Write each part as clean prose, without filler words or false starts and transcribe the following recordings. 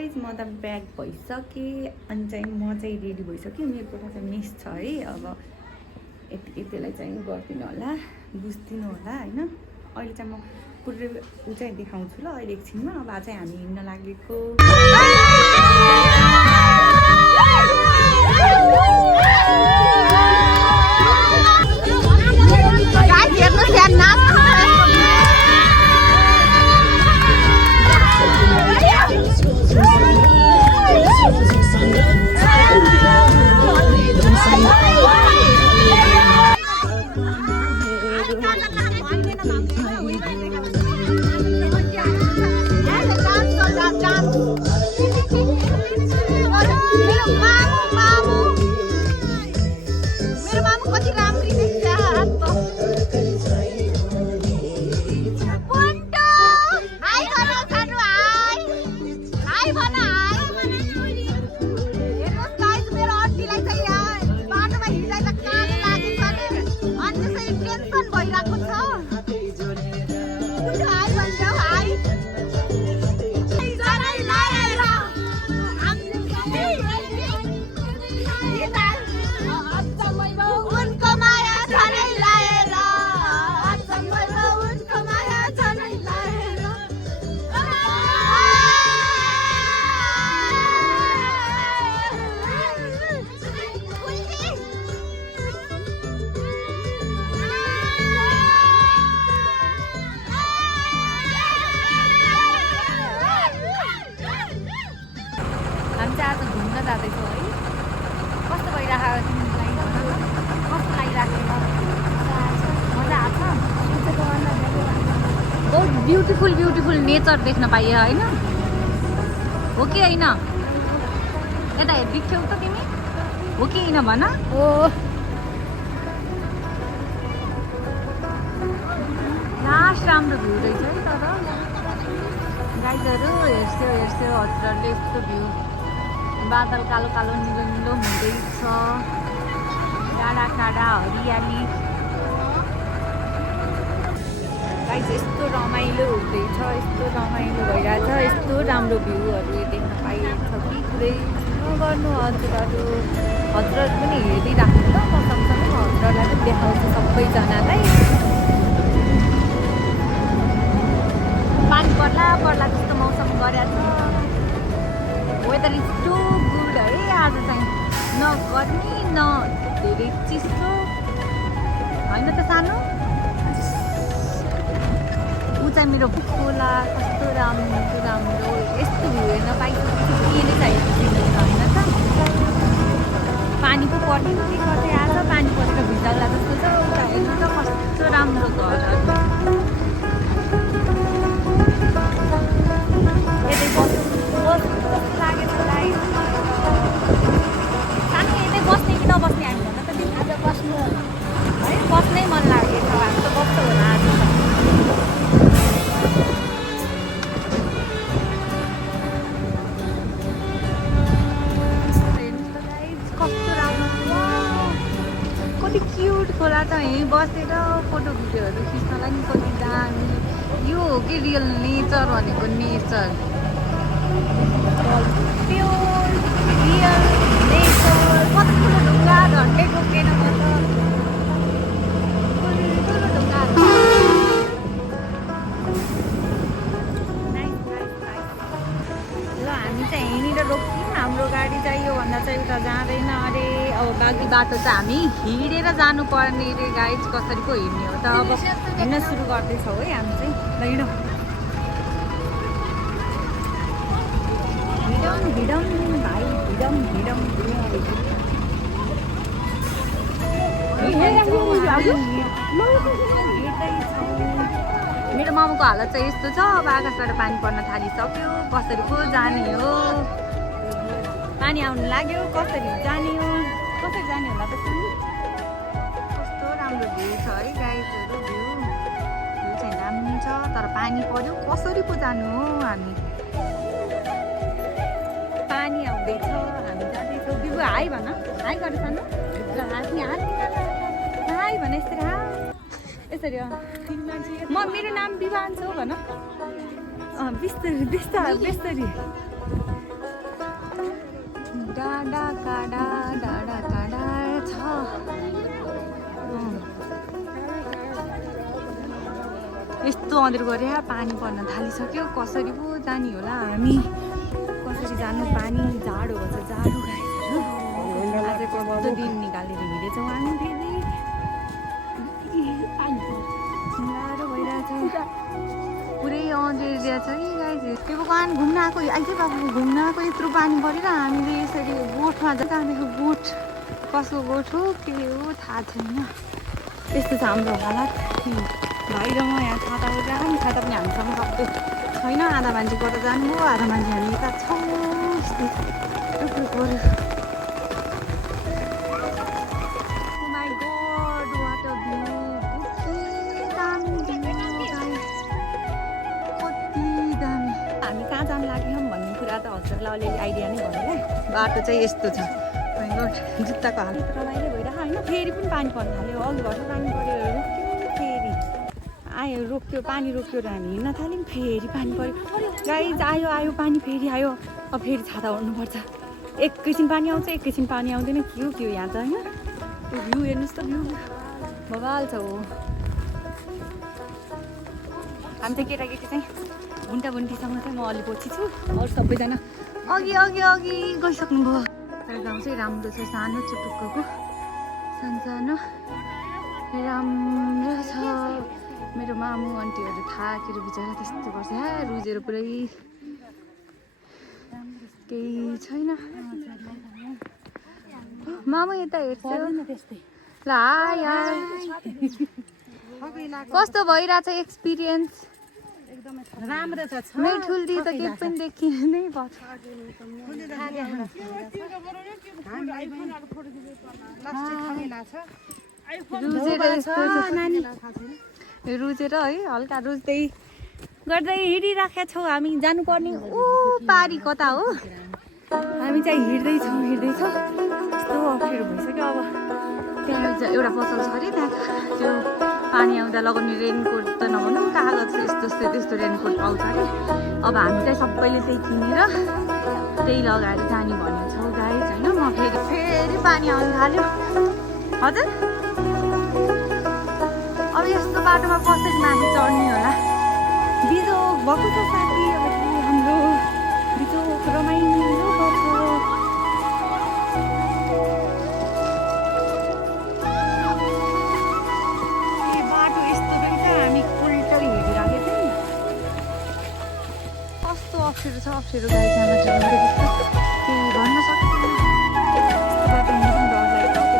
Guys म त bag भइसकेँ अनि चाहिँ म चाहिँ रेडी भइसकेँ। मेरो कोठा चाहिँ मेस छ है। अब यति त्यसलाई चाहिँ गरिदिनु होला, बुझिदिनु होला होइन। अहिले चाहिँ म पुरै ऊ चाहिँ देखाउँछु ल अहिले एकछिनमा। अब आज चाहिँ हामी हिँड्न लागेको। आज घुम्न जाँदैछौँ है। कस्तो भइरहेको तिमीलाई? कस्तो लागिरहेको? मजा आएको? बहुत ब्युटिफुल ब्युटिफुल नेचर देख्न पाइयो होइन? हो कि होइन? यता देख्छौ त तिमी? हो कि होइन भन? हो। लास्ट राम्रो भ्यू रहेछ है। तर गाइजहरू हेर्छौ हजुरहरूले यस्तो भ्यू। बादल कालो कालो निलो निलो हुँदैछ, डाँडा काँडा हरियाली। गाइस यस्तो रमाइलो हुँदैछ, यस्तो रमाइलो भइरहेछ, यस्तो राम्रो भ्यूहरू देख्न पाइन्छ कि पुरै नगर्नु। हजुरहरू पनि हेरिराख्नु ल, म सँगसँगै हजुरहरूलाई पनि देखाउँछु सबैजनालाई। पानी पर्ला जस्तो मौसम गरेछ। वेदर इज टु गुड है आज चाहिँ। न गर्मी न धेरै चिसो होइन त सानो। ऊ चाहिँ मेरो खोला कस्तो राम्रो यस्तो भ्यू हेर्न पाइसकेपछि के नै चाहिएको होइन त। पानी पो पर्ने के गर्दै आज पानी परेर भिजाउला जस्तो छ। उता हेर्नु त कस्तो राम्रो घरहरू। यतै बस्नु कस्तो लागेको लागि सानो यतै बस्ने कि नबस्ने हामी भन्न त तिमी? आज बस्नु है, बस्नै मन लागेको। हामी त बस्छ होला आज। हेर्नुहोस् त गाइस कस्तो राम्रो, कति क्युट खोला छ। यहीँ बसेर फोटो भिडियोहरू खिच्नलाई नि कति दामी। यो हो कि रियल नेचर भनेको। Nature pure real nature. कति ठुलो ढुङ्गा झन्डै बोकेर पर्छ, ठुलो ढुङ्गाहरू। ल हामी चाहिँ यहीँनिर रोक्यौँ। हाम्रो गाडी चाहिँ योभन्दा चाहिँ उता जाँदैन अरे। अब बाँकी बाटो चाहिँ हामी हिँडेर जानुपर्ने अरे गाइज। कसरी पो हिँड्ने हो त? अब हिँड्न सुरु गर्दैछौँ है हामी चाहिँ। ल हिँडौँ भिडम भाइ, भिडम मेरो मामुको हालत चाहिँ यस्तो छ। अब आकाशबाट पानी पर्न थालिसक्यो। कसरी पो जाने हो? पानी आउनु लाग्यो। कसरी जाने हो? कसरी जाने होला त? कस्तो राम्रो भ्यू छ है गाइजहरू। भ्यू चाहिँ दामी छ, तर पानी पर्यो। कसरी पो जानु हो हामी? पानी आउँदैछ, हामी जाँदैछौँ। बिबु हाई भन, हाई गर सानो। हाई भन यसरी। यसरी मेरो नाम विवान छ भन। बिस्तारी डाँडा काँडा डाँडा काँडा छ। यस्तो अँध्रो गरे पानी पर्न थालिसक्यो। कसरी पो जाने होला हामी, कसरी जानु? पानी जाडो भन्छ, जाडो गाईहरू आजको बडो दिन निकालेर हिँडेछौँ हामी। फेरि गाह्रो भइरहेछ, पुरै अँध्रिया छ कि गाई। त्यो भगवान घुम्न आएको अहिले बाबु घुम्न आएको यत्रो पानी परेर हामीले यसरी गोठमा जाँदाखेरि गोठ कसको गोठ हो के हो थाहा छैन। त्यस्तो छ हाम्रो हालत। भाइ र म यहाँ छाता बोकेर आउँ, छाता पनि हामीसँग सक्दो छैन। आधा मान्छे कता जानुभयो, आधा मान्छे हामी यता छौँ। टुक्रुक पऱ्यो। My god what a view, कति दामी हामी कहाँ जानु लाग्यौँ भन्ने कुरा त हजुरलाई अलिअलि आइडिया नै भयो होला। बाटो चाहिँ यस्तो छ। जुत्ताको हालत रमाइलो भइरहेको होइन। फेरि पनि पानी पर्न थाल्यो। अघि भर्खर पानी पऱ्यो, रोक्यो, फेरि आयो, रोक्यो, पानी रोक्यो र हामी हिँड्न थाल्यौँ। फेरि पानी पऱ्यो। गाई आयो आयो पानी फेरि आयो। अब फेरि छाता ओढ्नुपर्छ। एकैछिन पानी आउँछ, एकैछिन पानी आउँदैन। के हो यहाँ त होइन। त्यो भ्यू हेर्नुहोस् त, भ्यू बवाल छ हो। हामी चाहिँ केटाकेटी चाहिँ भुन्टा भुन्टीसँग चाहिँ म अलि पछि छु। अरू सबैजना अघि अघि अघि गइसक्नुभयो। तर गाउँ चाहिँ राम्रो छ, सानो चुटुक्कको सानो राम्रो छ। मेरो मामु आन्टीहरू थाकेर बिचरा त्यस्तो गर्छ। रुजेर पुरै केही छैन। मामु यता हेर्छ ल। कस्तो भइरहेछ एक्सपिरियन्स? राम्रो त छ। नै ठुल्दी त केही पनि देखिँदै भयो। रुजेर है हल्का रुच्दै गर्दै हिँडिराखेका छौँ हामी। जानुपर्ने ऊ पारी कता हो। हामी चाहिँ हिँड्दैछौँ। यस्तो अप्ठ्यारो भइसक्यो। अब त्यहाँ एउटा पसल छ अरे, त्यहाँ त्यो पानी आउँदा लगाउने रेनकोट त नभनौँ, कागज यस्तो त्यस्तो रेनकोट पाउँछ अरे। अब हामी चाहिँ सबैले त्यही किनेर त्यही लगाएर जाने भनेको छौँ गाइज होइन। म फेरि पानी आउनु थाल्यो। हजुर अब यस्तो बाटोमा कसरी माथि चढ्ने होला। बिजोक भएको छ साथी। अब हाम्रो बिजोक रमाइलो गर्छ। बाटो यस्तो रहेछ, हामी उल्टै हिँडिराखेको थियौँ। कस्तो अप्ठ्यारो छ, अप्ठ्यारो गाडी जान केही भन्न सक्दैन। यस्तो बाटो हिँड्नु डर लागेको।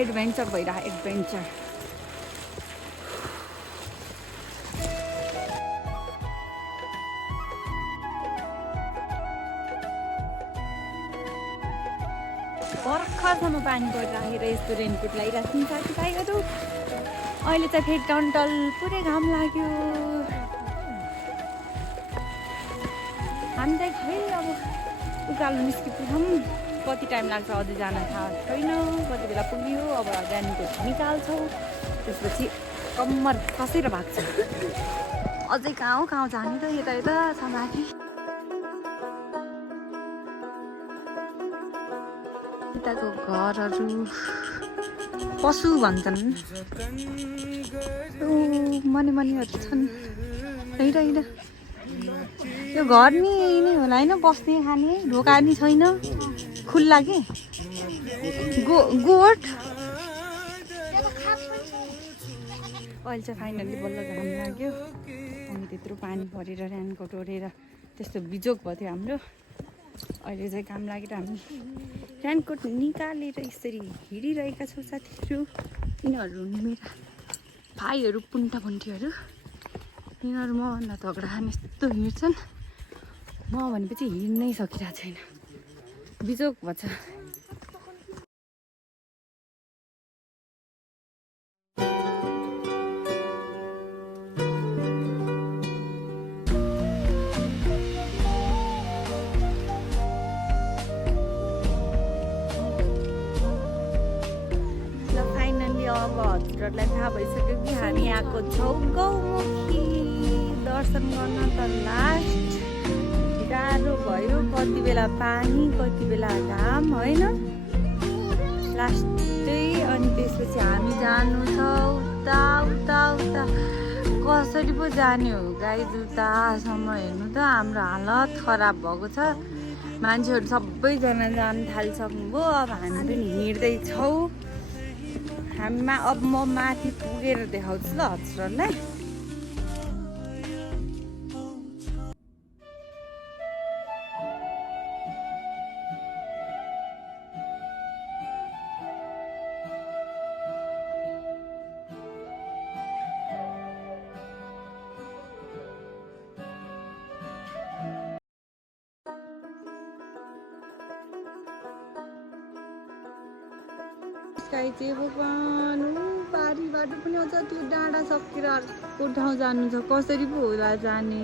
एडभेन्चर भइरहेको, एडभेन्चर। भर्खरसम्म पानी परिराखेर यस्तो रेनकोट लगाइरहेको छौँ साथीभाइहरू। अहिले चाहिँ फेरि टन्टल पुरै घाम लाग्यो। हामी चाहिँ फेरि अब उकालो निस्किपुग्छौँ। कति टाइम लाग्छ अझै जान थाहा छैन। कति बेला पुग्यो। अब रेनकोट निकाल्छौँ, त्यसपछि कम्मर कसेर भाग्छ। अझै कहाँ जाने त, यता यता छ माथि। यताको घरहरू पशु भन्छन्। मनीहरू छन्। हिँड यो घर नि यही नै होला होइन, बस्ने खाने ढोका नि छैन, खुल्ला के गोठ। अहिले चाहिँ फाइनल्ली बल्ल घाम लाग्यो। अनि त्यत्रो पानी परेर रेनकोट ओढेर त्यस्तो बिजोक भयो थियो हाम्रो। अहिले चाहिँ घाम लागेर हामी रेनकोट निकालेर यसरी हिँडिरहेका छौँ साथीहरू। यिनीहरू हुन् मेरा भाइहरू, पुन्टा पुन्टीहरू। यिनीहरू मभन्दा तगडा यस्तो हिँड्छन्। म भनेपछि हिँड्नै सकिरहेको छैन, बिजोक भन्छ। अब हजुरहरूलाई थाहा भइसक्यो कि हामी आएको छौँ गौमुखी दर्शन गर्न। त लास्ट गाह्रो भयो, कति बेला पानी कति बेला घाम होइन लास्टै। अनि त्यसपछि हामी जानु छ उता उता उता कसरी पो जाने हो गाइज उतासम्म। हेर्नु त हाम्रो हालत खराब भएको छ, मान्छेहरू सबैजना जान थालिसक्नुभयो। अब हामी पनि हिँड्दैछौँ। हामीमा अब म माथि पुगेर देखाउँछु ल हजुरहरूलाई। चाहिँ भगवान् पारी बाटो पनि आउँछ, त्यो डाँडा सकेर अर्को ठाउँ जानु छ, कसरी पो होला जाने।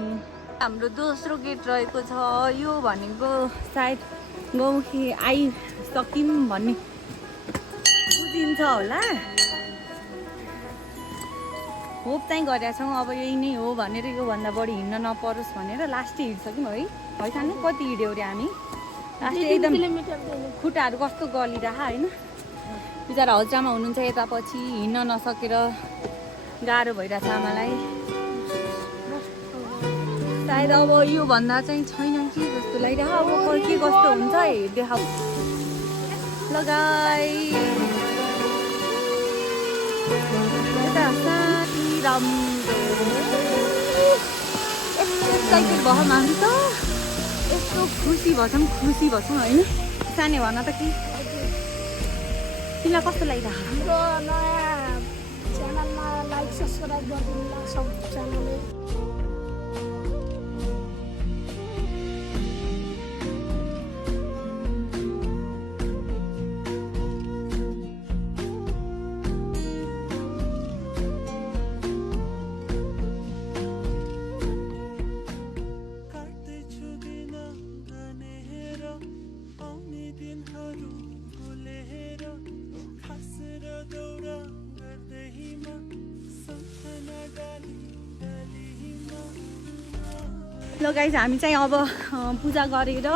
हाम्रो दोस्रो गेट रहेको छ, यो भनेको सायद गौखी आइसक्यौँ भन्ने बुझिन्छ होला। होप चाहिँ गरेका छौँ अब यही नै हो भनेर, योभन्दा बढी हिँड्न नपरोस् भनेर लास्टै हिँडिसक्यौँ है। है खानु कति हिँड्यो अरे हामी लास्टै, एकदम खुट्टाहरू कस्तो गलिरह होइन। बिचरा हजुरआमा हुनुहुन्छ यता पछि हिँड्न नसकेर गाह्रो भइरहेछ आमालाई। सायद अब योभन्दा चाहिँ छैन कि जस्तो लागिरह। अब के कस्तो हुन्छ देखाऊ लगाई। यता साथी राम्रो यस्तो एक्साइटेड भयो हामी त, यस्तो खुसी भछौँ होइन। सानो भन त कि तिमीलाई कस्तो लागिरहेको? हाम्रो नयाँ च्यानलमा लाइक सब्सक्राइब गरिदिनु होला सब च्यानलले। ल गाइज हामी चाहिँ अब पूजा गरेर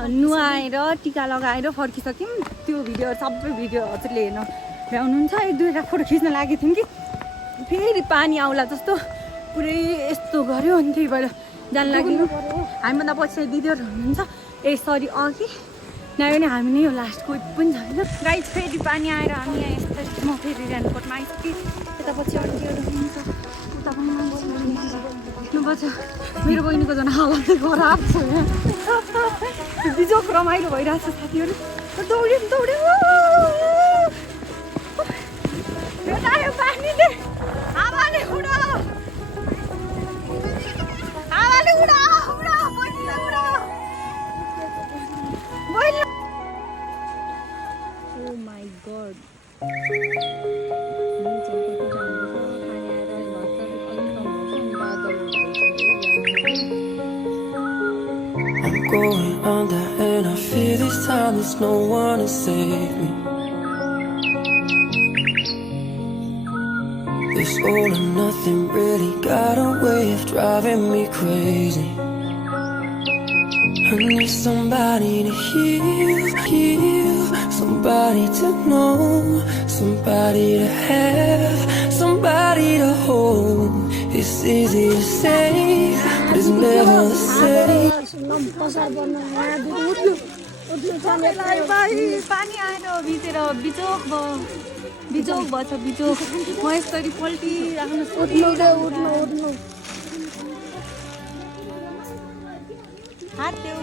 नुहाएर टिका लगाएर फर्किसक्यौँ। त्यो भिडियो सबै भिडियो हजुरले हेर्न भ्याउनुहुन्छ। एक दुईवटा फोटो खिच्न लागेको थियौँ कि फेरि पानी आउला जस्तो पुरै यस्तो गऱ्यो, अनि त्यही भएर जान लाग्यो। हामीभन्दा पछि दिदीहरू हुनुहुन्छ, सरी अघि नआयो भने हामी नै हो लास्ट, कोही पनि छैन। गाइज फेरि पानी आएर हामी यहाँ यस्तो म फेरि रेनकोटमा आइसकेँ। यता पछि अरूहरू हुनुहुन्छ, उता पनि मान्छेहरू मेरो बहिनीको झन् हालत चाहिँ खराब छ यहाँ। बिजोक रमाइलो भइरहेछ साथीहरू। दौड्यो आयो पानीले, हावाले उडा Oh my god. I'm going under and I fear this time there's no one to save me. This all or nothing really got a way of driving me crazy. I need somebody to heal, somebody to know, somebody to have, somebody to hold. It's easy to say, but it's never the same. पानी आएर भिजेर बिजोक भएछ बिजोक। म यसरी पल्टिराख्नु हात देऊ।